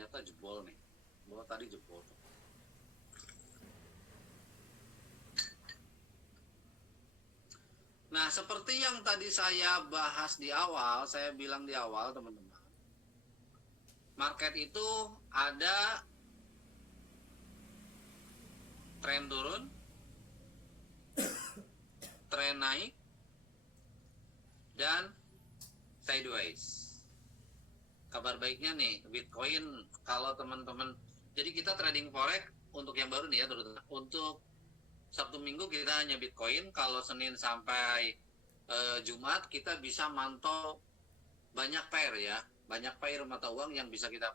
ternyata jebol nih. Bahwa tadi jebol. Nah, seperti yang tadi saya bahas di awal, saya bilang di awal, teman-teman. Market itu ada tren turun, tren naik, dan sideways. Kabar baiknya nih, Bitcoin kalau teman-teman, jadi kita trading forex untuk yang baru nih ya, terutama untuk Sabtu Minggu kita hanya Bitcoin, kalau Senin sampai Jumat kita bisa mantau banyak pair ya, banyak pair mata uang yang bisa kita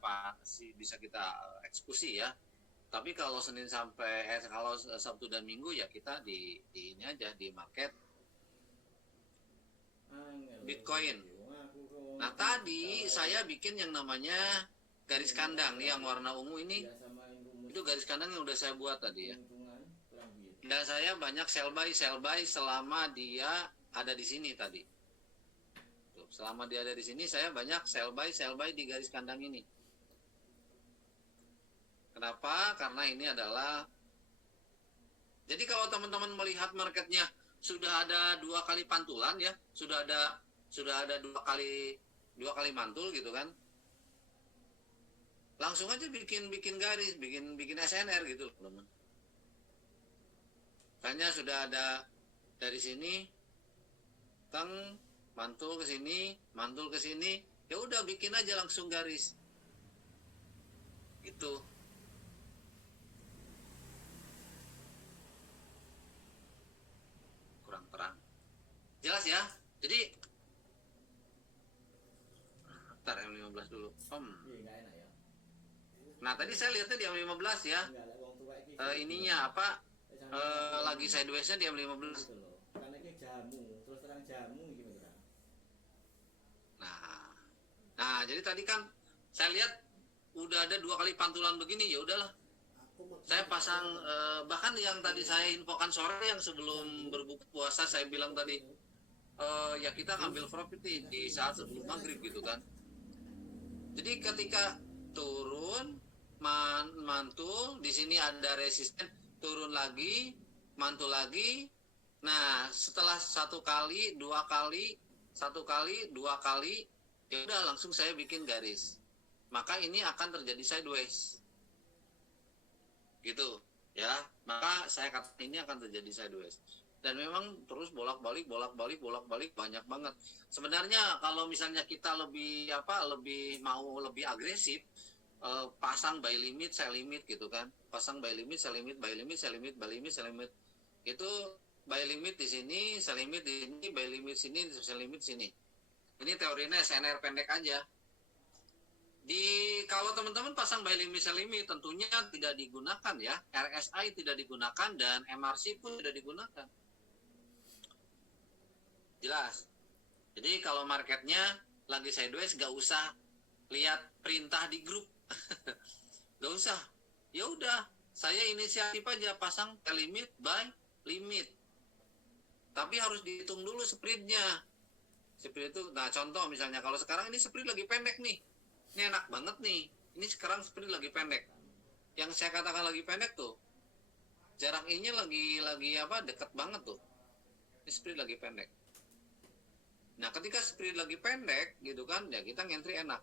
eksekusi ya. Tapi kalau Senin sampai kalau Sabtu dan Minggu ya kita di ini aja di market Bitcoin. Nah, tadi saya bikin yang namanya garis kandang nih yang warna ungu ini. Itu garis kandang yang udah saya buat tadi ya. Dan saya banyak sell buy selama dia ada di sini tadi. Tuh, selama dia ada di sini saya banyak sell buy di garis kandang ini. Kenapa? Karena ini adalah, jadi kalau teman-teman melihat marketnya sudah ada 2 kali pantulan ya, sudah ada 2 kali mantul gitu kan, langsung aja bikin garis, bikin SNR gitu teman. Makanya sudah ada dari sini, mantul ke sini, ya udah bikin aja langsung garis, gitu. Kurang terang, jelas ya. Jadi ntar M15 dulu. Nah tadi saya lihatnya di M15 ya. Ininya apa? Lagi sidewaysnya di M15. Nah, jadi tadi kan saya lihat udah ada 2 kali pantulan begini, ya udahlah. Saya pasang bahkan yang tadi saya infokan sore yang sebelum berbuka puasa saya bilang tadi ya kita ngambil profit di saat sebelum maghrib gitu kan. Jadi ketika turun mantul, di sini ada resisten, turun lagi, mantul lagi. Nah, setelah 1 kali, 2 kali, 1 kali, 2 kali, ya udah langsung saya bikin garis. Maka ini akan terjadi sideways. Gitu, ya. Maka saya kata ini akan terjadi sideways. Dan memang terus bolak-balik banyak banget. Sebenarnya kalau misalnya kita lebih agresif, pasang buy limit, sell limit gitu kan. Pasang buy limit, sell limit, buy limit, sell limit, buy limit, sell limit. Itu buy limit di sini, sell limit di sini, buy limit sini, sell limit sini. Ini teorinya SNR pendek aja. Kalau teman-teman pasang buy limit sell limit tentunya tidak digunakan ya, RSI tidak digunakan dan MRC pun tidak digunakan. Jelas. Jadi kalau marketnya lagi sideways gak usah lihat perintah di grup. Gak usah. Ya udah, saya inisiatif aja pasang sell limit, buy limit. Tapi harus dihitung dulu spreadnya. Spread itu, nah contoh misalnya kalau sekarang ini spread lagi pendek nih. Ini enak banget nih. Ini sekarang spread lagi pendek. Yang saya katakan lagi pendek tuh, jarak I-nya lagi dekat banget tuh. Ini spread lagi pendek. Nah, ketika spread lagi pendek gitu kan, ya kita ngentri enak.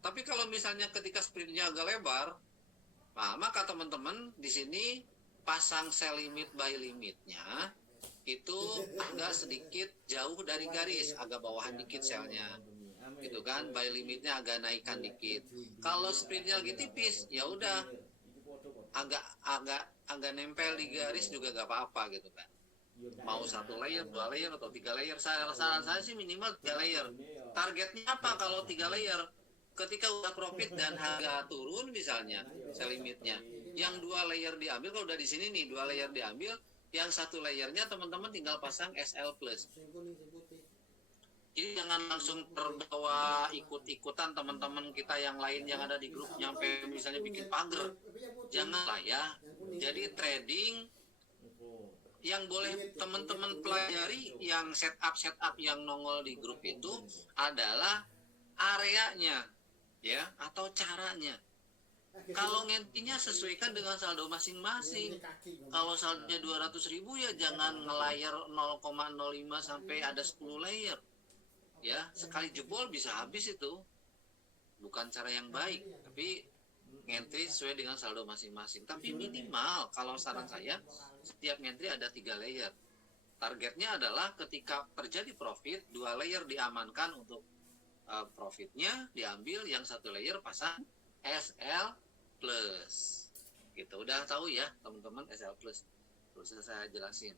Tapi kalau misalnya ketika spreadnya agak lebar, nah, maka teman-teman di sini pasang sell limit buy limitnya itu agak sedikit jauh dari garis, agak bawahan dikit sellnya. Gitu kan, buy limitnya agak naikkan dikit. Kalau spreadnya lagi tipis, ya udah agak nempel di garis juga gak apa-apa gitu kan. Mau 1 layer, 2 layer atau 3 layer. Saran saya sih minimal 3 layer. Targetnya apa kalau 3 layer? Ketika udah profit dan harga turun misalnya sell limitnya, yang 2 layer diambil, kalau udah di sini nih 2 layer diambil, yang 1 layernya teman-teman tinggal pasang SL plus. Jadi jangan langsung terbawa ikut-ikutan teman-teman kita yang lain yang ada di grup nyampe misalnya bikin pagar. Janganlah ya. Jadi trading yang boleh teman-teman pelajari yang setup yang nongol di grup itu adalah areanya ya atau caranya. Kalau ngentinya sesuaikan dengan saldo masing-masing. Kalau saldonya 200.000 ya jangan nge-layer 0,05 sampai ada 10 layer. Ya, sekali jebol bisa habis itu. Bukan cara yang baik, tapi ngentri sesuai dengan saldo masing-masing. Tapi minimal kalau saran saya setiap ngentri ada 3 layer. Targetnya adalah ketika terjadi profit, 2 layer diamankan untuk profitnya diambil, yang 1 layer pasang SL plus. Gitu, udah tahu ya teman-teman SL plus. Terus saya jelasin.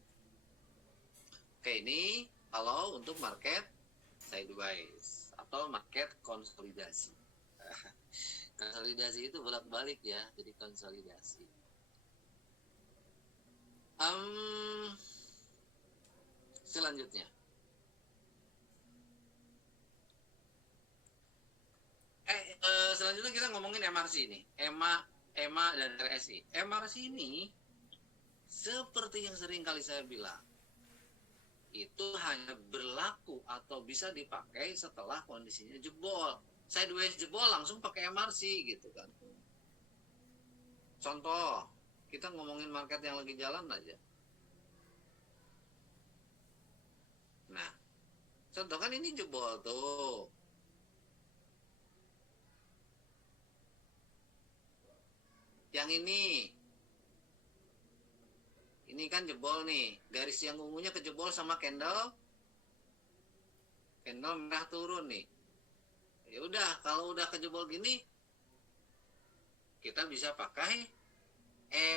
Oke, ini kalau untuk market sideways atau market konsolidasi. Konsolidasi itu bolak-balik ya, jadi konsolidasi. Selanjutnya, selanjutnya kita ngomongin MRC ini, EMA dan RSI. MRC ini seperti yang sering kali saya bilang, itu hanya berlaku atau bisa dipakai setelah kondisinya jebol. Sideways jebol langsung pakai MRC gitu kan. Contoh, kita ngomongin market yang lagi jalan aja. Nah, contoh kan ini jebol tuh. Yang ini kan jebol nih. Garis yang ungunya kejebol sama candle merah turun nih. Ya udah, kalau udah kejebol gini, kita bisa pakai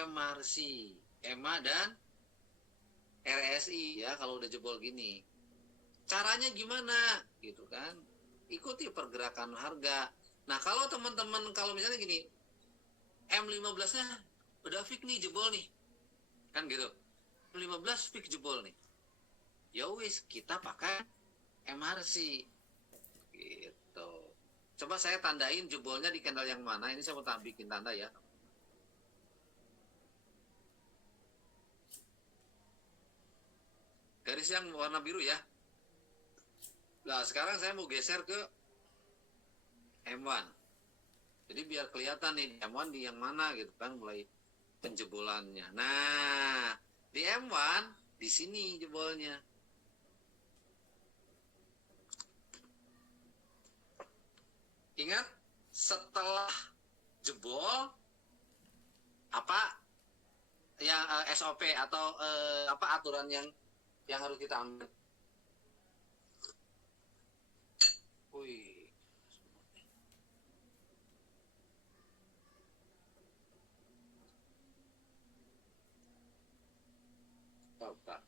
MRC, EMA dan RSI ya kalau udah jebol gini. Caranya gimana? Gitu kan? Ikuti pergerakan harga. Nah, kalau teman-teman kalau misalnya gini, M15-nya udah fix nih jebol nih. Kan gitu. M15 fix jebol nih. Ya wis, kita pakai MRC. Gitu. Coba saya tandain jebolnya di candle yang mana. Ini saya mau bikin tanda ya. Garis yang warna biru ya. Nah, sekarang saya mau geser ke M1. Jadi biar kelihatan nih M1 di yang mana gitu kan, mulai penjebolannya. Nah, di M1 di sini jebolnya. Ingat, setelah jebol apa yang SOP atau apa aturan yang harus kita ambil? Wih. Bentar.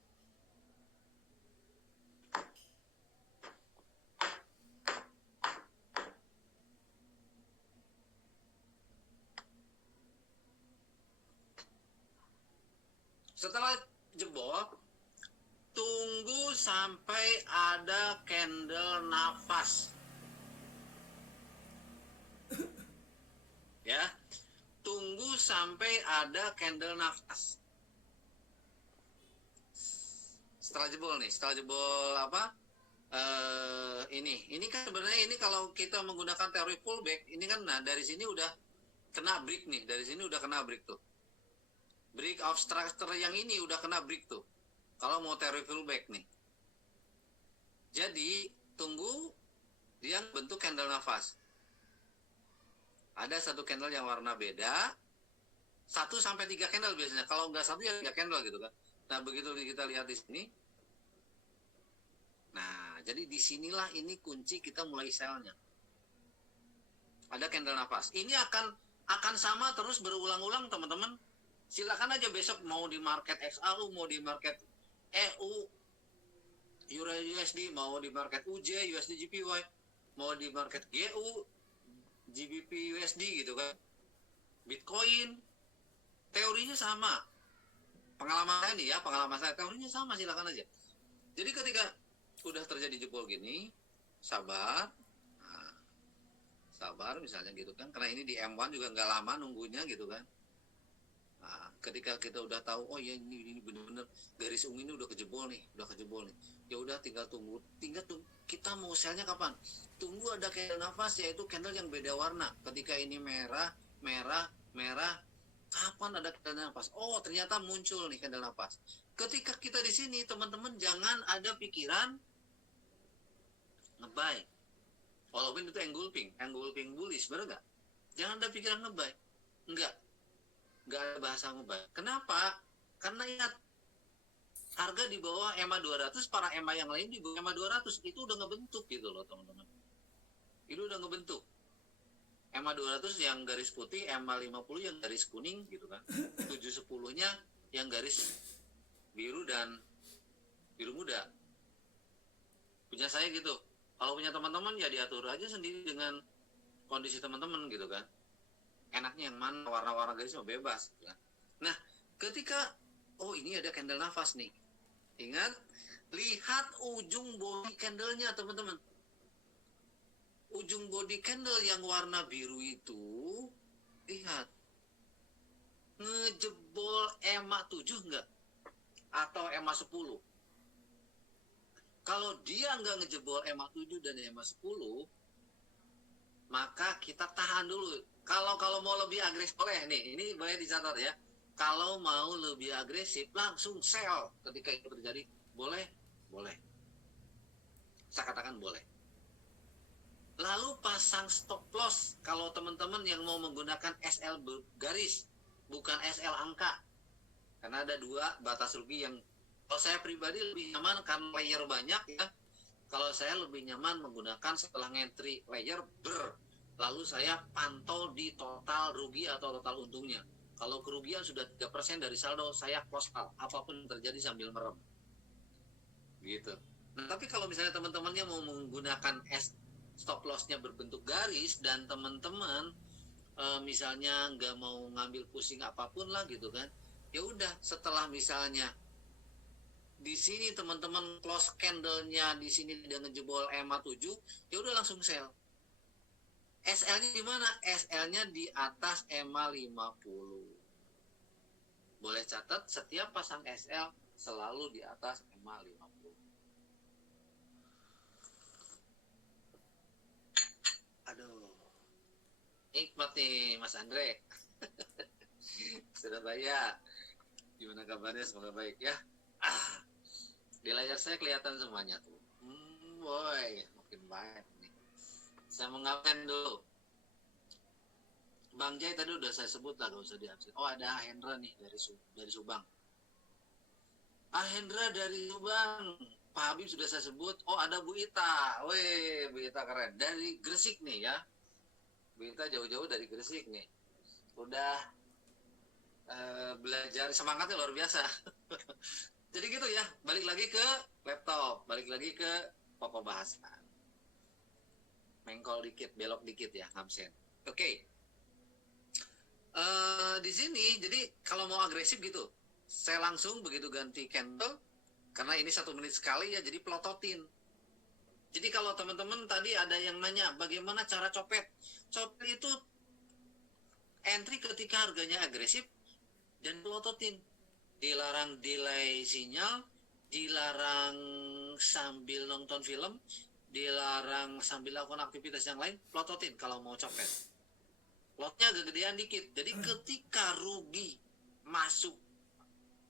Setelah jebol, tunggu sampai ada candle nafas. Ya, tunggu sampai ada candle nafas. Setelah jebol nih, setelah jebol apa? Ini kan sebenarnya ini kalau kita menggunakan teori pullback, ini kan nah dari sini udah kena break nih, dari sini udah kena break tuh. Break of structure yang ini udah kena break tuh. Kalau mau teori pullback nih. Jadi tunggu dia bentuk candle nafas. Ada satu candle yang warna beda, 1 sampai 3 candle biasanya. Kalau nggak 1 ya 3 candle gitu kan. Nah begitu kita lihat di sini. Nah jadi disinilah ini kunci kita mulai sell-nya. Ada candle nafas. Ini akan sama terus berulang-ulang teman-teman. Silakan aja besok mau di market XAU, mau di market EU, Euro USD, mau di market UJ, USD JPY, mau di market GU, GBP USD gitu kan. Bitcoin, teorinya sama. Pengalaman saya nih ya, pengalaman saya, teorinya sama, silakan aja. Jadi ketika udah terjadi jebol gini, sabar. Nah, sabar misalnya gitu kan. Karena ini di M1 juga nggak lama nunggunya gitu kan. Nah, ketika kita udah tahu, oh ya ini bener-bener garis ungu ini udah kejebol nih. Ya udah tinggal tunggu. Kita mau sellnya kapan? Tunggu ada candle nafas, yaitu candle yang beda warna. Ketika ini merah, merah, merah. Kapan ada candle nafas? Oh, ternyata muncul nih candle nafas. Ketika kita di sini, teman-teman jangan ada pikiran nge-buy. Walaupun itu engulfing bullish, bener nggak? Jangan ada pikiran nge-buy. Enggak ada bahasa nge-buy. Kenapa? Karena ingat, harga di bawah EMA 200, para EMA yang lain di bawah EMA 200, itu udah ngebentuk gitu loh teman-teman. Itu udah ngebentuk. EMA 200 yang garis putih, EMA 50 yang garis kuning gitu kan. 710-nya yang garis biru dan biru muda. Punya saya gitu. Kalau punya teman-teman ya diatur aja sendiri dengan kondisi teman-teman gitu kan. Enaknya yang mana, warna-warna garisnya bebas gitu kan. Nah, ketika oh ini ada candle nafas nih. Ingat, lihat ujung body candle-nya teman-teman. Ujung body candle yang warna biru itu, lihat, ngejebol EMA 7 enggak? Atau EMA 10? Kalau dia nggak ngejebol EMA 7 dan EMA 10, maka kita tahan dulu. Kalau mau lebih agresif, boleh nih, ini boleh dicatat ya. Kalau mau lebih agresif, langsung sell ketika itu terjadi. Boleh? Boleh. Saya katakan boleh. Lalu pasang stop loss kalau teman-teman yang mau menggunakan SL garis, bukan SL angka. Karena ada dua batas rugi yang kalau saya pribadi lebih nyaman karena layer banyak ya. Kalau saya lebih nyaman menggunakan setelah entry layer lalu saya pantau di total rugi atau total untungnya. Kalau kerugian sudah 3% dari saldo, saya close out. Apapun yang terjadi sambil merem. Gitu. Nah, tapi kalau misalnya teman-temannya mau menggunakan stop loss-nya berbentuk garis dan teman-teman misalnya nggak mau ngambil pusing apapun lah gitu kan, ya udah setelah misalnya di sini teman-teman close candle-nya di sini tidak ngejebol EMA 7, ya udah langsung sell. SL-nya di mana? SL-nya di atas EMA 50. Boleh catat, setiap pasang SL selalu di atas EMA 50. Aduh, nikmat nih Mas Andre. Surabaya, gimana kabarnya? Semoga baik ya. Di layar saya kelihatan semuanya tuh. Boy, makin baik nih. Saya mau ngapain dulu. Bang Jai tadi udah saya sebut lah, gak usah diabsen. Oh, ada Hendra nih dari Subang. Hendra dari Subang. Pak Habib sudah saya sebut. Oh, ada Bu Ita. Weh, Bu Ita keren. Dari Gresik nih ya. Bu Ita jauh-jauh dari Gresik nih. Udah belajar, semangatnya luar biasa. Jadi gitu ya, balik lagi ke laptop, balik lagi ke pokok bahasan. Mengkol dikit, belok dikit ya, absen. Oke. Di sini, jadi kalau mau agresif gitu, saya langsung begitu ganti candle, karena ini 1 menit sekali ya, jadi pelototin. Jadi kalau teman-teman tadi ada yang nanya, bagaimana cara copet? Copet itu entry ketika harganya agresif dan pelototin. Dilarang delay sinyal, dilarang sambil nonton film, dilarang sambil lakukan aktivitas yang lain, pelototin kalau mau copet. Lotnya agak gedean dikit. Jadi ketika rugi masuk,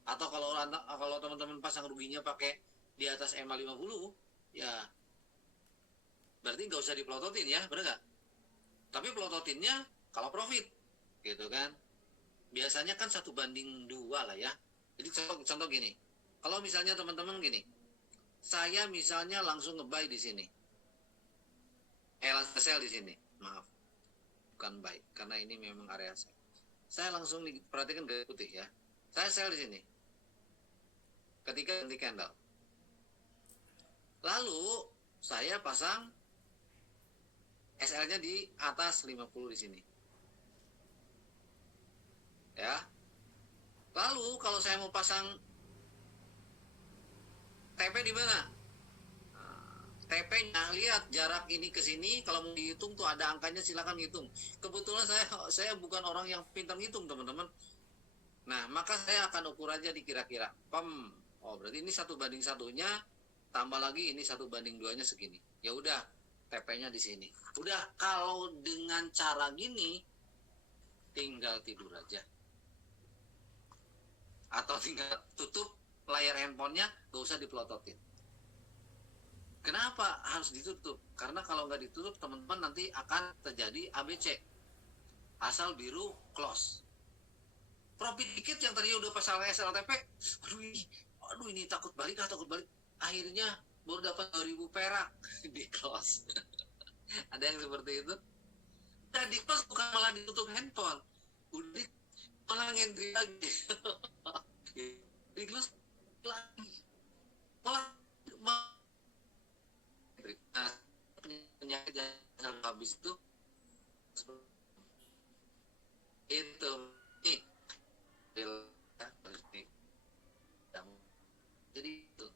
atau kalau teman-teman pasang ruginya pakai di atas EMA 50, ya berarti nggak usah dipelototin ya, bener nggak? Tapi pelototinnya kalau profit, gitu kan? Biasanya kan 1:2 lah ya. Jadi contoh gini, kalau misalnya teman-teman gini, saya misalnya langsung nge-buy di sini, langsung sell di sini, maaf, bukan buy, karena ini memang area sell. Saya langsung perhatikan garis putih ya, saya sell di sini, ketika ganti candle, lalu saya pasang SL-nya di atas 50 di sini, ya. Lalu kalau saya mau pasang TP di mana? TP-nya, lihat jarak ini ke sini, kalau mau dihitung tuh ada angkanya, silakan hitung. Kebetulan saya bukan orang yang pintar ngitung teman-teman. Nah, maka saya akan ukur aja di kira-kira. Oh, berarti ini 1:1-nya, tambah lagi ini 1:2-nya segini. Ya udah, TP-nya di sini. Udah, kalau dengan cara gini, tinggal tidur aja. Atau tinggal tutup layar handphonenya, gak usah dipelototin. Kenapa harus ditutup? Karena kalau nggak ditutup, teman-teman nanti akan terjadi ABC. Asal biru, close. Profit dikit yang tadinya udah pasang SLTP, aduh ini takut balik. Akhirnya baru dapat 2.000 perak di close. Ada yang seperti itu? Udah di close bukan malah ditutup handphone. Udah malah ngentri lagi. Di close lagi. Malah penyakit jangan habis itu nih jadi itu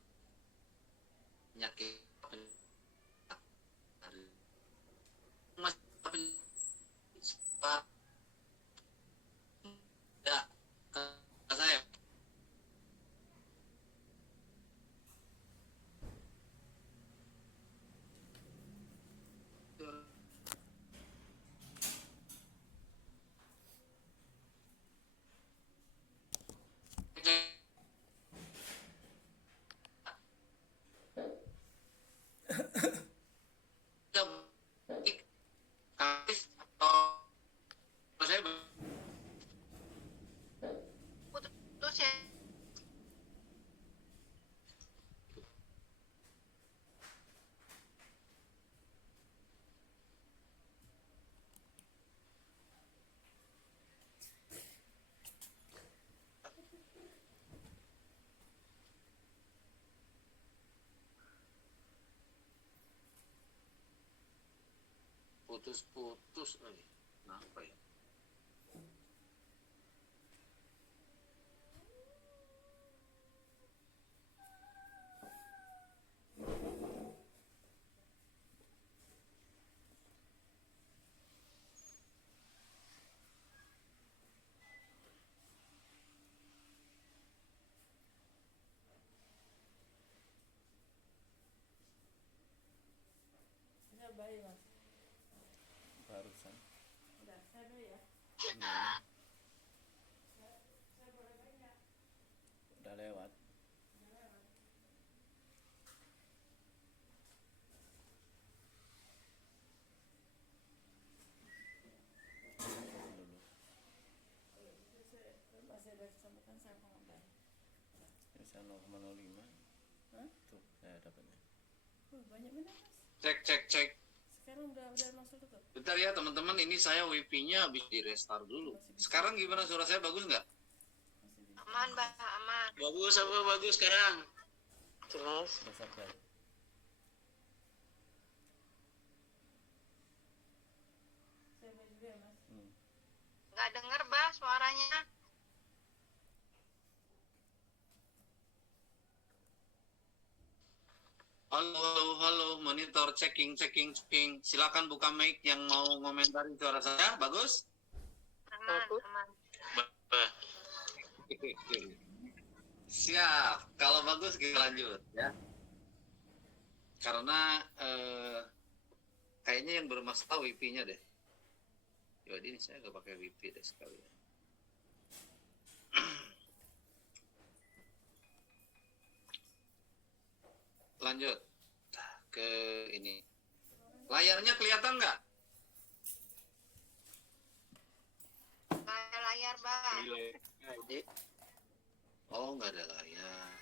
penyakit ya saya putus ya. putus kenapa ya? Udah bayi mas. Barusan. Udah, saya bayi ya. Saya boleh banyak. Udah lewat. Dulu. Masih ada kesempatan saya pengambil. Bisa 0,05. Hah? Tuh, saya dapatnya. Banyak benar mas. Cek. Sekarang udah masuk tuh. Bentar ya teman-teman, ini saya wifi-nya habis di restart dulu. Sekarang gimana, suara saya bagus nggak? Masih bisa. Aman, Mbak, aman. Bagus sekarang. Jelas. Udah sampai. Saya bayi juga ya mas. Nggak denger, Mbak, suaranya. Halo, monitor checking. Silakan buka mic yang mau ngomentarin suara saya. Bagus? Aman. Siap. Kalau bagus kita lanjut ya. Karena kayaknya yang bermasalah wifi-nya deh. Jadi ini saya nggak pakai wifi deh sekalian. Lanjut ke ini. Layarnya kelihatan nggak? Layar, Mbak. Oh, nggak ada layar.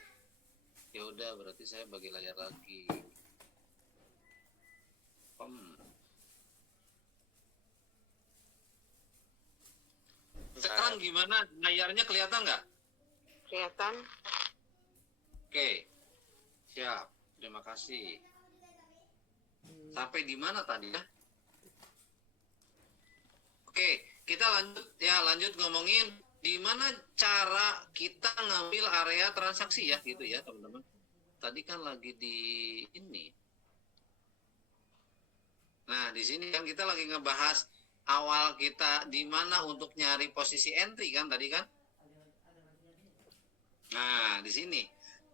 Ya udah, berarti saya bagi layar lagi. Sekarang gimana? Layarnya kelihatan nggak? Kelihatan. Oke, siap. Terima kasih. Sampai di mana tadi ya? Oke, kita lanjut ngomongin di mana cara kita ngambil area transaksi ya, gitu ya teman-teman. Tadi kan lagi di ini. Nah, di sini kan kita lagi ngebahas awal kita di mana untuk nyari posisi entry kan tadi kan? Nah, di sini.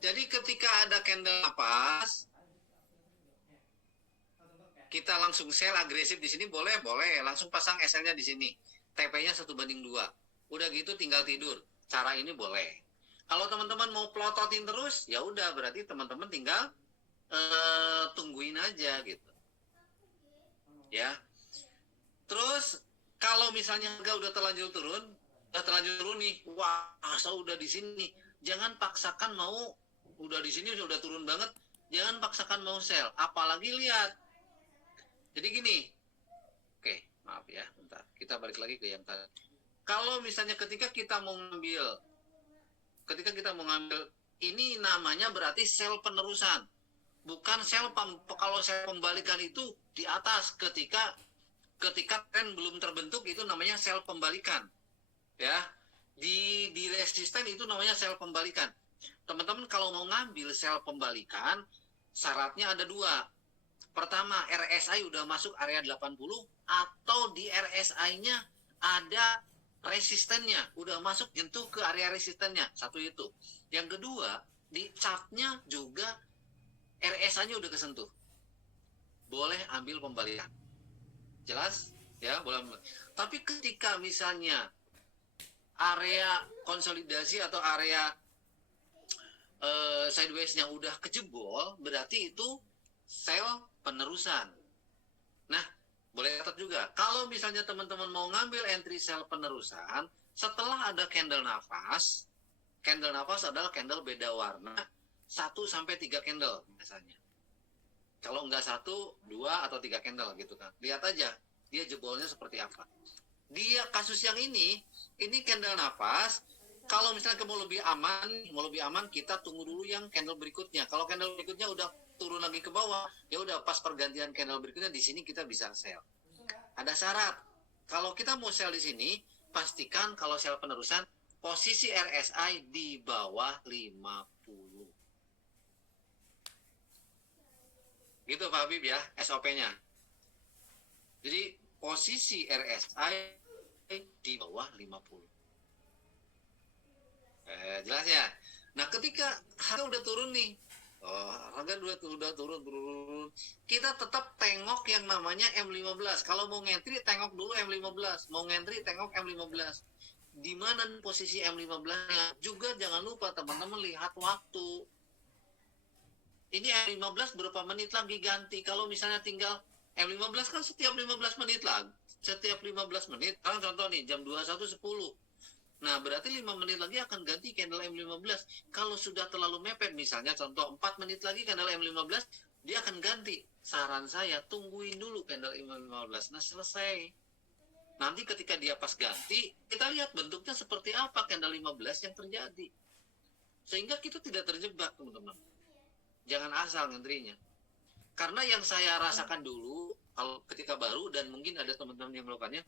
Jadi ketika ada candle napas, kita langsung sell agresif di sini boleh, langsung pasang SL-nya di sini. TP-nya 1:2. Udah gitu tinggal tidur. Cara ini boleh. Kalau teman-teman mau plototin terus, ya udah berarti teman-teman tinggal tungguin aja gitu. Ya. Terus kalau misalnya harga udah terlanjur turun nih, wah, asal udah di sini, jangan paksakan mau udah di sini udah turun banget, jangan paksakan mau sell, apalagi lihat. Jadi gini. Oke, maaf ya, bentar. Kita balik lagi ke yang tadi. Kalau misalnya ketika kita mau ngambil ini namanya berarti sell penerusan. Bukan kalau sell pembalikan itu di atas ketika tren belum terbentuk itu namanya sell pembalikan. Ya. Di resisten itu namanya sell pembalikan. Teman-teman kalau mau ngambil sell pembalikan syaratnya ada 2. Pertama, RSI udah masuk area 80 atau di RSI-nya ada resistennya, udah masuk jentuh ke area resistennya. Satu itu. Yang kedua, di chart-nya juga RSI-nya udah kesentuh. Boleh ambil pembalikan. Jelas? Ya, boleh. Tapi ketika misalnya area konsolidasi atau area sideways-nya udah kejebol, berarti itu sell penerusan. Nah, boleh catat juga. Kalau misalnya teman-teman mau ngambil entry sell penerusan, setelah ada candle nafas adalah candle beda warna, 1-3 candle biasanya. Kalau enggak 1, 2, atau 3 candle gitu kan. Lihat aja, dia jebolnya seperti apa. Dia kasus yang ini candle nafas. Kalau misalnya mau lebih aman, kita tunggu dulu yang candle berikutnya. Kalau candle berikutnya udah turun lagi ke bawah, ya udah pas pergantian candle berikutnya di sini kita bisa sell. Ada syarat. Kalau kita mau sell di sini, pastikan kalau sell penerusan posisi RSI di bawah 50. Gitu Pak Habib ya, SOP-nya. Jadi posisi RSI di bawah 50. Jelas ya. Nah, ketika harga udah turun nih, harga udah turun, kita tetap tengok yang namanya M15. Kalau mau ngentri, tengok dulu M15. Mau ngentri, tengok M15. Di mana posisi M15-nya? Juga jangan lupa teman-teman lihat waktu. Ini M15 berapa menit lagi ganti? Kalau misalnya tinggal M15 kan setiap 15 menit lagi. Setiap 15 menit, contoh nih, jam 21.10. Nah, berarti 5 menit lagi akan ganti candle M15. Kalau sudah terlalu mepet, misalnya contoh 4 menit lagi candle M15, dia akan ganti. Saran saya, tungguin dulu candle M15. Nah, selesai. Nanti ketika dia pas ganti, kita lihat bentuknya seperti apa candle 15 yang terjadi. Sehingga kita tidak terjebak, teman-teman. Jangan asal ngentrinya. Karena yang saya rasakan dulu, kalau ketika baru, dan mungkin ada teman-teman yang melakukannya,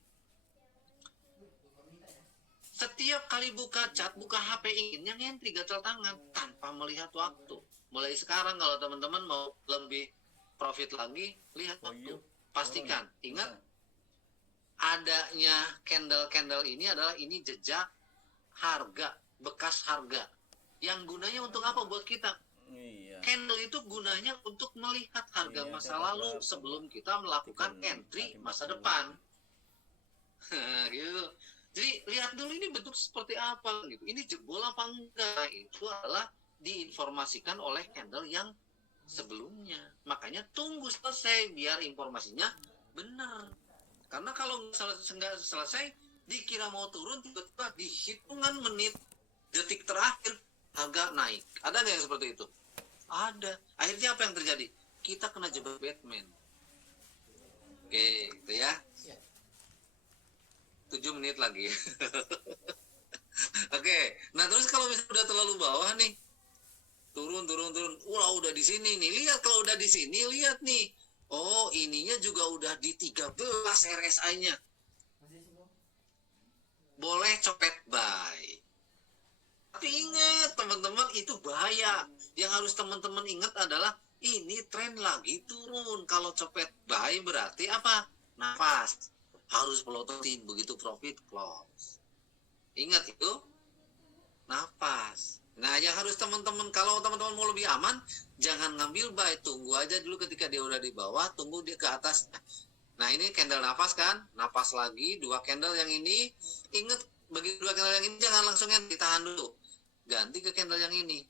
setiap kali buka chat, buka HP inginnya ngentri gatal tangan tanpa melihat waktu. Mulai sekarang kalau teman-teman mau lebih profit lagi, lihat waktu. Pastikan, ingat adanya candle-candle ini adalah ini jejak harga, bekas harga. Yang gunanya untuk apa buat kita? Iya. Candle itu gunanya untuk melihat harga masa lalu sebelum kita melakukan entry masa depan. Gitu. Jadi lihat dulu ini bentuk seperti apa gitu. Ini jebol apa enggak? Itu adalah diinformasikan oleh candle yang sebelumnya. Makanya tunggu selesai biar informasinya benar. Karena kalau nggak selesai dikira mau turun, tiba-tiba di hitungan menit detik terakhir harga naik. Ada nggak yang seperti itu? Ada. Akhirnya apa yang terjadi? Kita kena jebak Batman. Oke, gitu ya. 7 menit lagi. Oke, nah terus kalau misalnya udah terlalu bawah nih, turun. Wah, udah di sini nih. Lihat kalau udah di sini, lihat nih. Oh, ininya juga udah di 13 RSI-nya. Boleh copet buy. Tapi ingat, teman-teman, itu bahaya. Yang harus teman-teman ingat adalah ini tren lagi turun. Kalau copet buy berarti apa? Nafas. Harus pelototin begitu profit close. Ingat itu, nafas. Nah, yang harus teman-teman, kalau teman-teman mau lebih aman, jangan ngambil buy, tunggu aja dulu ketika dia udah di bawah, tunggu dia ke atas. Nah, ini candle nafas kan? Nafas lagi, 2 candle yang ini. Ingat, bagi 2 candle yang ini jangan langsung yang ditahan dulu. Ganti ke candle yang ini.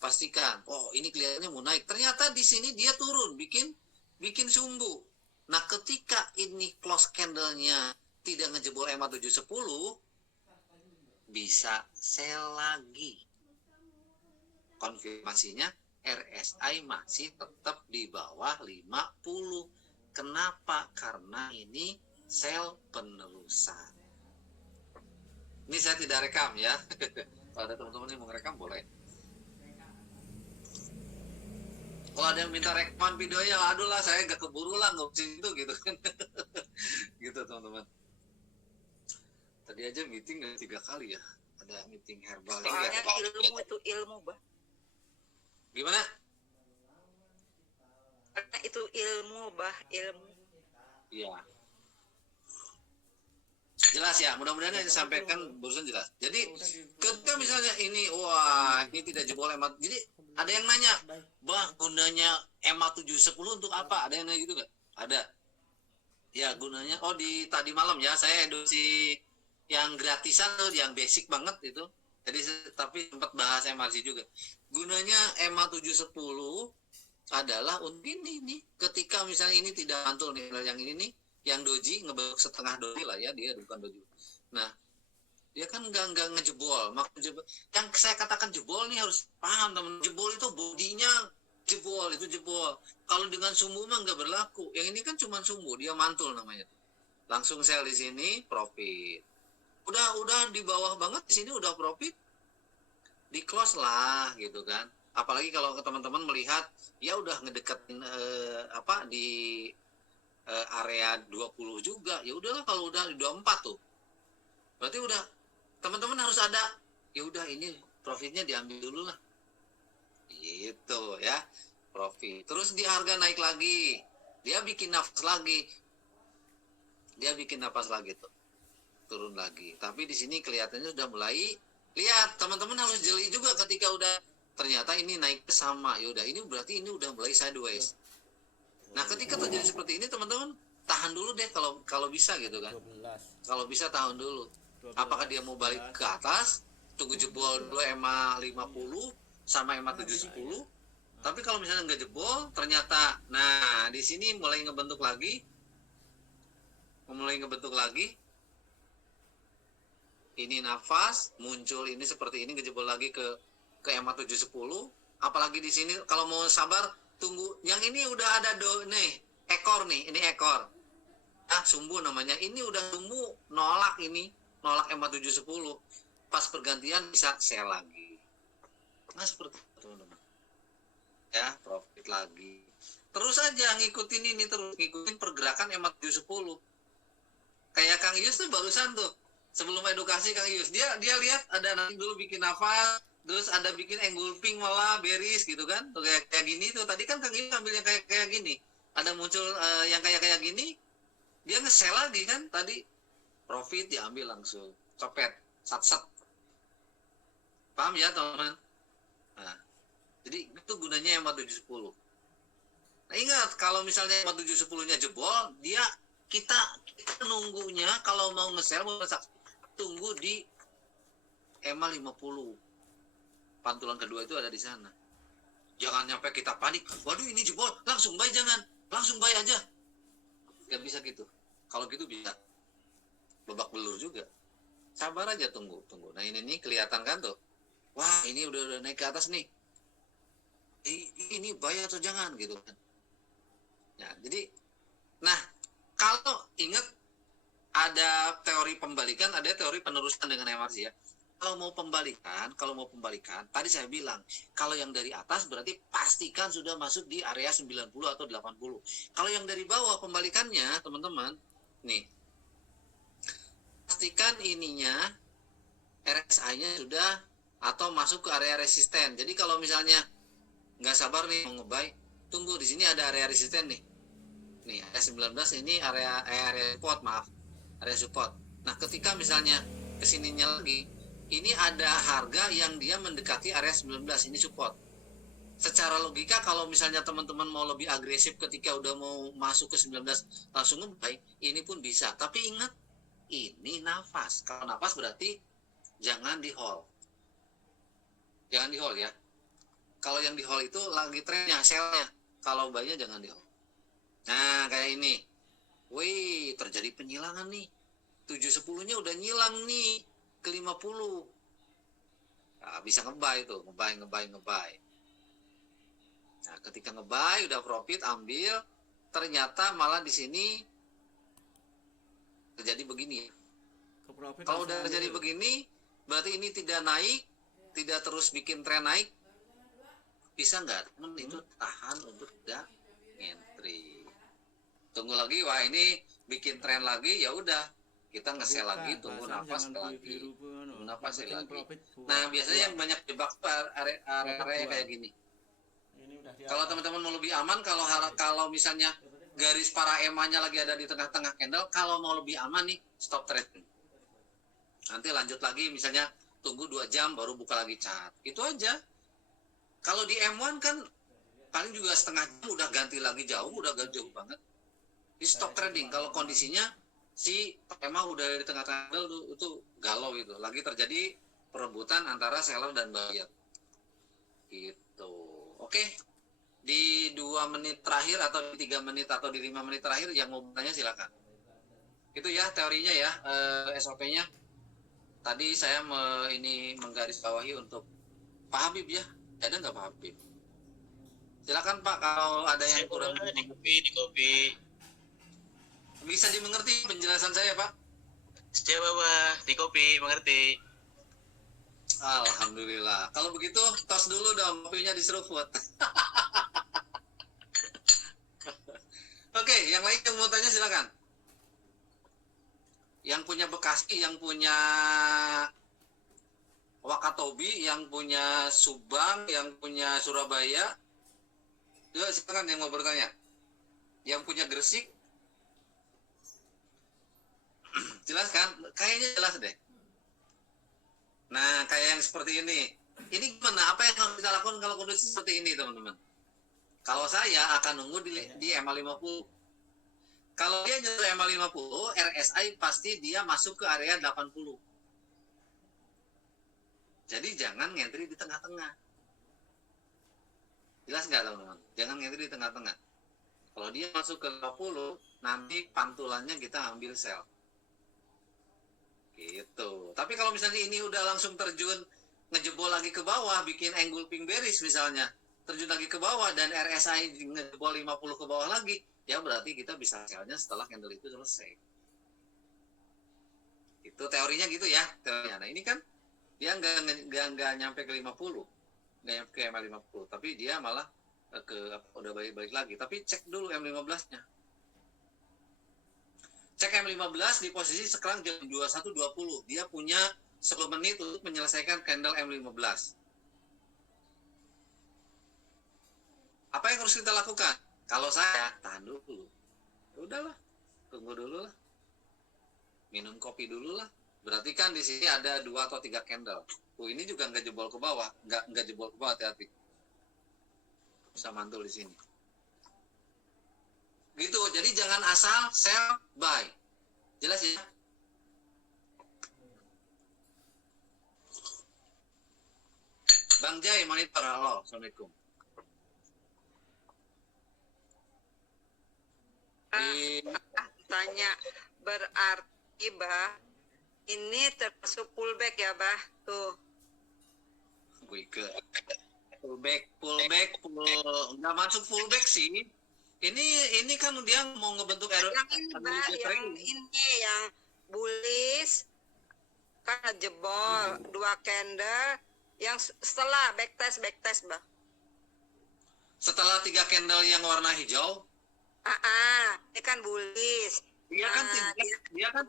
Pastikan, oh ini kelihatannya mau naik. Ternyata di sini dia turun, bikin sumbu. Nah, ketika ini close candle-nya tidak ngejebol EMA 710, bisa sell lagi. Konfirmasinya RSI masih tetap di bawah 50. Kenapa? Karena ini sell penerusan. Ini saya tidak rekam ya. Kalau ada teman-teman yang mau rekam boleh. Kalau ada yang minta rekaman videonya, aduh lah saya gak keburu lah ngurusin itu gitu kan. Gitu teman-teman. Tadi aja meeting 3 kali ya. Ada meeting herbal Soalnya juga. ilmu itu ilmu, Bah. Gimana? Karena itu ilmu, Bah, ilmu. Iya. Jelas ya, mudah-mudahan yang disampaikan barusan jelas. Jadi ketika misalnya ini, wah ini tidak jebol EMA. Jadi ada yang nanya, Bah gunanya EMA 710 untuk apa? Ada yang nanya gitu nggak? Ada. Ya gunanya, oh di tadi malam ya saya edukasi yang gratisan tuh, yang basic banget itu. Jadi tapi sempat bahas MRC juga. Gunanya EMA 710 adalah untuk ini nih. Ketika misalnya ini tidak mantul nih, yang ini nih, yang doji ngebentuk setengah doji lah ya, dia bukan doji. Nah, dia kan nggak ngejebol. Yang saya katakan jebol nih harus paham teman. Jebol itu bodinya jebol, itu jebol. Kalau dengan sumbu mah nggak berlaku. Yang ini kan cuma sumbu, dia mantul namanya. Langsung sell di sini, profit. Udah di bawah banget di sini udah profit. Di close lah gitu kan. Apalagi kalau teman-teman melihat ya udah ngedeketin di area 20 juga. Ya udahlah kalau udah di 24 tuh. Berarti udah teman-teman harus ada ya udah ini profitnya diambil dulu lah. Gitu ya. Profit. Terus di harga naik lagi. Dia bikin nafas lagi. Tuh. Turun lagi. Tapi di sini kelihatannya sudah mulai lihat, teman-teman harus jeli juga ketika udah ternyata ini naik sama. Ya udah ini berarti ini udah mulai sideways. Nah, ketika terjadi seperti ini teman-teman tahan dulu deh kalau bisa gitu kan. 12. Kalau bisa tahan dulu. Apakah dia mau balik ke atas, tunggu jebol dulu EMA 50 sama EMA 710. Tapi kalau misalnya nggak jebol, ternyata nah di sini mulai ngebentuk lagi. Ini nafas muncul ini seperti ini, ngejebol lagi ke EMA 710. Apalagi di sini kalau mau sabar tunggu. Yang ini udah ada nih ekor nih, ini ekor. Sumbu namanya. Ini udah sumbu nolak EMA 710. Pas pergantian bisa sell lagi. Nah seperti itu teman-teman. Ya profit lagi. Terus aja ngikutin pergerakan EMA 710. Kayak Kang Yus tuh barusan tuh. Sebelum edukasi Kang Yus, dia lihat ada nanti dulu bikin nafas, terus ada bikin engulfing malah bearish gitu kan, tuh kayak gini tuh. Tadi kan Kang Yus ambil yang kayak gini, ada muncul yang kayak gini, dia nge-sell lagi kan tadi, profit diambil langsung, copet, sat. Paham ya teman-teman? Nah, jadi itu gunanya EMA 710. Nah ingat kalau misalnya EMA 710-nya jebol, kita nunggunya kalau mau nge-sell tunggu di EMA 50. Pantulan kedua itu ada di sana. Jangan nyampe kita panik. Waduh ini jebol, langsung buy jangan. Langsung buy aja. Gak bisa gitu. Kalau gitu bisa babak belur juga. Sabar aja tunggu. Nah ini nih kelihatan kan tuh. Wah ini udah naik ke atas nih. Ini buy atau jangan gitu kan. Ya, jadi kalau ingat ada teori pembalikan, ada teori penerusan dengan MRC ya. Kalau mau pembalikan, tadi saya bilang, kalau yang dari atas berarti pastikan sudah masuk di area 90 atau 80. Kalau yang dari bawah pembalikannya, teman-teman, nih, pastikan ininya, RSI-nya sudah, atau masuk ke area resisten. Jadi kalau misalnya nggak sabar nih mau nge-buy, tunggu, di sini ada area resisten nih. Nih, area 19 ini area support, area support. Nah, ketika misalnya kesininya lagi, ini ada harga yang dia mendekati area 19, ini support. secara logika kalau misalnya teman-teman mau lebih agresif ketika udah mau masuk ke 19 langsung ngebuy, ini pun bisa. Tapi ingat, ini nafas. Kalau nafas berarti jangan di hold. Jangan di hold ya. Kalau yang di hold itu lagi trennya, sell-nya. Kalau buy-nya jangan di hold. Nah, kayak ini. Wih, terjadi penyilangan nih. 710-nya udah nyilang nih ke 50. Nah, bisa ngebuy tuh, ngebuy. Nah, ketika ngebuy udah profit ambil, ternyata malah di sini terjadi begini. Ke profit Kalau langsung udah terjadi ambil. begini, berarti ini tidak naik, tidak terus bikin tren naik. Bisa nggak temen itu tahan untuk tidak entry? Tunggu lagi, wah ini bikin tren lagi, ya udah kita nge-sell Bukan, lagi, tunggu bahasanya nafas jangan lagi. biru ke anu. Tunggu nafas Yang penting lagi. profit Nah, biasanya yang buang. banyak jebak tuh area-area kayak gini. Ini udah di Kalau atas. teman-teman mau lebih aman, kalau misalnya garis para EMA-nya lagi ada di tengah-tengah candle, kalau mau lebih aman nih, stop trading. Nanti lanjut lagi, misalnya tunggu 2 jam baru buka lagi chart. Itu aja. Kalau di M1 kan paling juga setengah jam udah ganti lagi jauh, udah ganti jauh banget. Di stop trading. Kalau kondisinya si EMA udah di tengah-tengah candle itu galau itu. Lagi terjadi perebutan antara seller dan buyer. Gitu. Oke. Di 2 menit terakhir atau di 3 menit atau di 5 menit terakhir yang mau bertanya silakan. Itu ya teorinya ya, SOP-nya. Tadi saya menggarisbawahi untuk Pak Habib ya. Ada nggak Pak Habib? Silakan Pak, kalau ada yang kurang di kopi. bisa dimengerti penjelasan saya Pak. Setiap Bapak di kopi, mengerti. Alhamdulillah. Kalau begitu tos dulu dong, kopinya diseruput. Oke, yang lain yang mau tanya silakan. Yang punya Bekasi, yang punya Wakatobi, yang punya Subang, yang punya Surabaya, yuk silakan yang mau bertanya. Yang punya Gresik, jelaskan. Kayaknya jelas deh. Nah, kayak yang seperti ini. Ini gimana? Apa yang harus kita lakukan kalau kondisi seperti ini, teman-teman? Kalau saya akan nunggu di EMA50. Kalau dia nyentuh EMA50, RSI pasti dia masuk ke area 80. Jadi jangan ngentri di tengah-tengah. Jelas nggak, teman-teman? Jangan ngentri di tengah-tengah. Kalau dia masuk ke 50, nanti pantulannya kita ambil sell. Gitu. Tapi kalau misalnya ini udah langsung terjun, ngejebol lagi ke bawah, bikin engulfing bearish misalnya, terjun lagi ke bawah dan RSI ngejebol 50 ke bawah lagi, ya berarti kita bisa sell-nya setelah candle itu selesai. Itu teorinya gitu ya, teorinya. Nah ini kan dia nggak nyampe ke 50, nggak nyampe ke M50, tapi dia malah udah balik lagi. Tapi cek dulu M15-nya. Cek M15 di posisi sekarang jam 21.20. Dia punya 10 menit untuk menyelesaikan candle M15. Apa yang harus kita lakukan? Kalau saya, tahan dulu. Udahlah, tunggu dulu lah. Minum kopi dulu lah. Berarti kan di sini ada 2 atau 3 candle. Ini juga nggak jebol ke bawah. Nggak jebol ke bawah, hati-hati. Bisa mantul di sini. Gitu, jadi jangan asal sell, buy. Jelas ya? Bang Jai, monitor. Halo, Assalamualaikum. Tanya, berarti bah ini termasuk pullback ya bah tuh. Wike. Pullback, nggak masuk fullback sih. Ini kan dia mau ngebentuk error. Yang ini bah, yang ini yang bullish kan jebol 2 candle yang setelah backtest bah. Setelah 3 candle yang warna hijau, Ini kan bullish. dia kan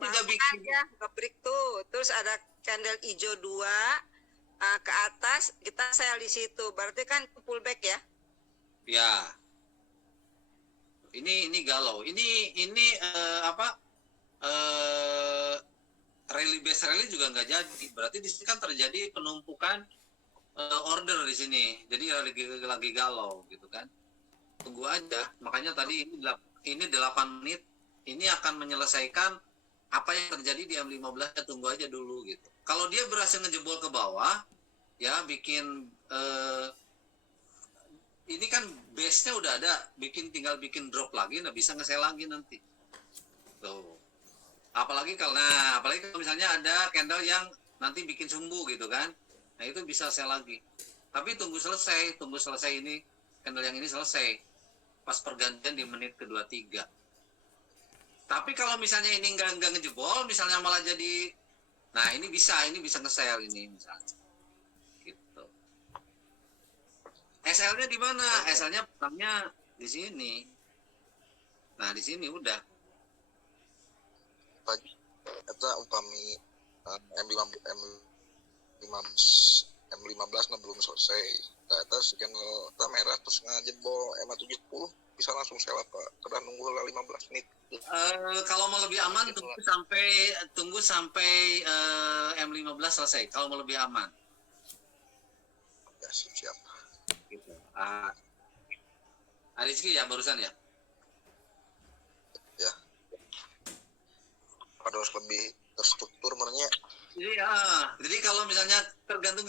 tidak bikin. Ya, ngebreak tuh. Terus ada candle hijau 2 ke atas, kita sell di situ. Berarti kan pullback ya? Ya. Ini galau. Ini rally base rally juga nggak jadi. Berarti di sini kan terjadi penumpukan order di sini. Jadi lagi galau gitu kan. Tunggu aja. Makanya tadi ini 8 menit ini akan menyelesaikan apa yang terjadi di M15, ya tunggu aja dulu gitu. Kalau dia berhasil ngejebol ke bawah, ya bikin ini kan base-nya udah ada, tinggal bikin drop lagi, nah bisa nge-sell lagi nanti. Tuh. Apalagi kalau misalnya ada candle yang nanti bikin sumbu gitu kan, nah itu bisa sell lagi. Tapi tunggu selesai ini candle yang ini selesai pas pergantian di menit kedua 3. Tapi kalau misalnya ini nggak ngejebol, misalnya malah jadi, nah ini bisa nge-sell ini misalnya. Gitu. SL-nya di mana? SL-nya petangnya di sini. Nah di sini udah. Eta upami M15 belum selesai. Nah, eta sekian merah terus ngajebol M70 bisa langsung sell apa? Kedah nunggu 15 menit. Kalau mau lebih aman tunggu sampai M15 selesai. Kalau mau lebih aman. Ya siap. Gitu. Rizky ya barusan ya. Ya. Harus lebih terstruktur merenya. Jadi kalau misalnya tergantung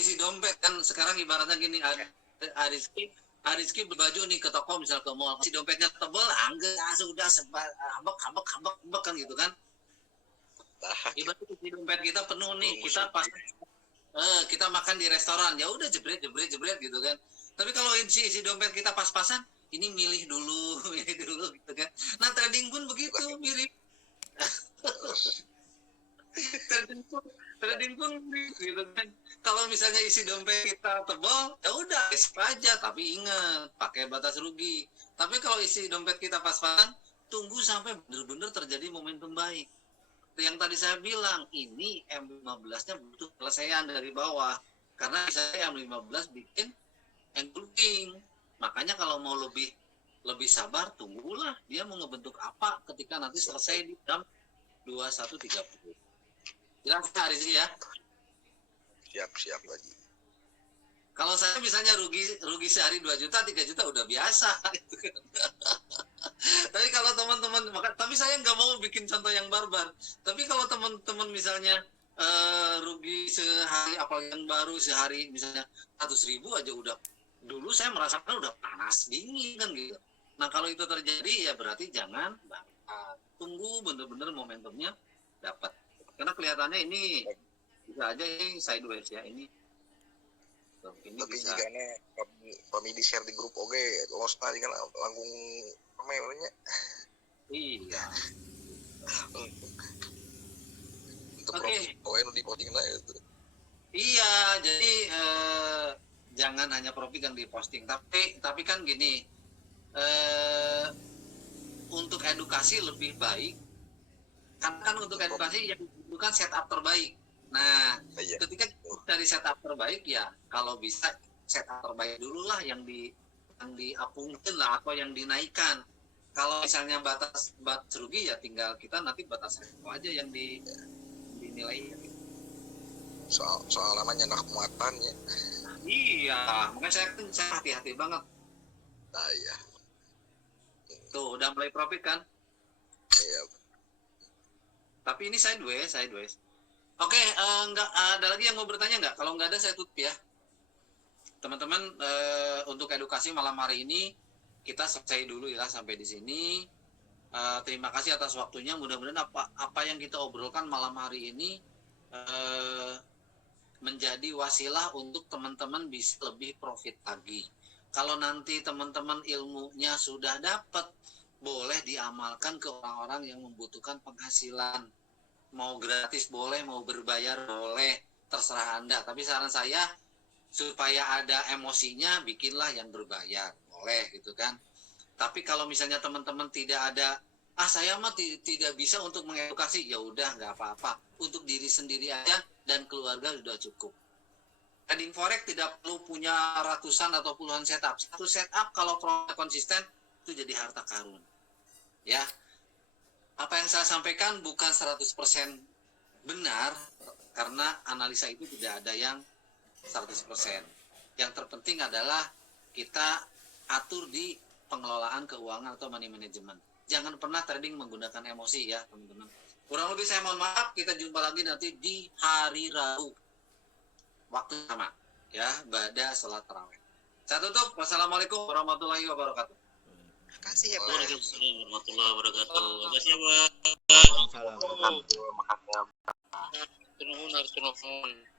isi dompet kan sekarang ibaratnya gini, Rizky berbaju nih ke toko misal ke mall, si dompetnya tebel, enggak sudah hambek kan gitu kan. Ibaratnya si dompet kita penuh nih, kita makan di restoran, ya udah jebret gitu kan. Tapi kalau isi dompet kita pas-pasan, ini milih dulu gitu kan. Nah trading pun begitu, mirip. trading pun gitu kan. Kalau misalnya isi dompet kita tebal, ya udah esok aja, tapi ingat pakai batas rugi. Tapi kalau isi dompet kita pas-pasan, tunggu sampai benar-benar terjadi momentum baik. Yang tadi saya bilang, ini M15-nya butuh penyelesaian dari bawah. Karena saya M15 bikin engulfing. Makanya kalau mau lebih sabar, tunggulah dia mau ngebentuk apa ketika nanti selesai di jam 21.30. Jelas Haris ya? Siap lagi. Kalau saya misalnya rugi sehari 2 juta, 3 juta udah biasa. Gitu kan. Tapi kalau teman-teman, tapi saya nggak mau bikin contoh yang barbar. Tapi kalau teman-teman misalnya rugi sehari, apalagi yang baru sehari misalnya 100.000 aja udah. Dulu saya merasakan udah panas dingin kan gitu. Nah kalau itu terjadi ya berarti jangan tunggu bener-bener momentumnya dapat. Karena kelihatannya ini bisa aja ini sideways ya ini. Ini tapi bisa. jika kami di share di grup oke lost tadi kan langgung pemainnya. Iya. Untuk Oke. di posting lah itu. Iya, jadi jangan hanya profit yang diposting, tapi kan gini, untuk edukasi lebih baik, kan untuk edukasi yang bukan setup terbaik. Nah, ketika dari setup terbaik ya, kalau bisa setup terbaik dulu lah yang diapungkan lah atau yang dinaikkan. Kalau misalnya batas rugi ya tinggal kita nanti batas resiko aja yang dinilai. Soal namanya nak muatannya. Iya, makanya saya hati-hati banget. Nah iya. Tuh udah mulai profit kan? Iya. Tapi ini sideways. Oke, nggak ada lagi yang mau bertanya nggak? Kalau nggak ada saya tutup ya. Teman-teman, untuk edukasi malam hari ini kita selesai dulu ya sampai di sini. Terima kasih atas waktunya. Mudah-mudahan apa yang kita obrolkan malam hari ini menjadi wasilah untuk teman-teman bisa lebih profit lagi. Kalau nanti teman-teman ilmunya sudah dapat, boleh diamalkan ke orang-orang yang membutuhkan penghasilan. Mau gratis boleh, mau berbayar boleh, terserah Anda. Tapi saran saya, supaya ada emosinya, bikinlah yang berbayar. Boleh gitu kan. Tapi kalau misalnya teman-teman tidak ada, saya mah tidak bisa untuk mengedukasi, ya udah nggak apa-apa. Untuk diri sendiri aja dan keluarga sudah cukup. Trading forex tidak perlu punya ratusan atau puluhan setup. Satu setup kalau konsisten itu jadi harta karun. Ya. Apa yang saya sampaikan bukan 100% benar karena analisa itu tidak ada yang 100%. Yang terpenting adalah kita atur di pengelolaan keuangan atau money management. Jangan pernah trading menggunakan emosi ya teman-teman. Kurang lebih saya mohon maaf, kita jumpa lagi nanti di hari Rabu. Waktu sama ya, pada sholat tarawih. Saya tutup. Wassalamualaikum warahmatullahi wabarakatuh. Terima kasih ya Pak. Waalaikumsalam warahmatullahi wabarakatuh. Terima kasih ya, Pak. Salam. Turun, harus turun.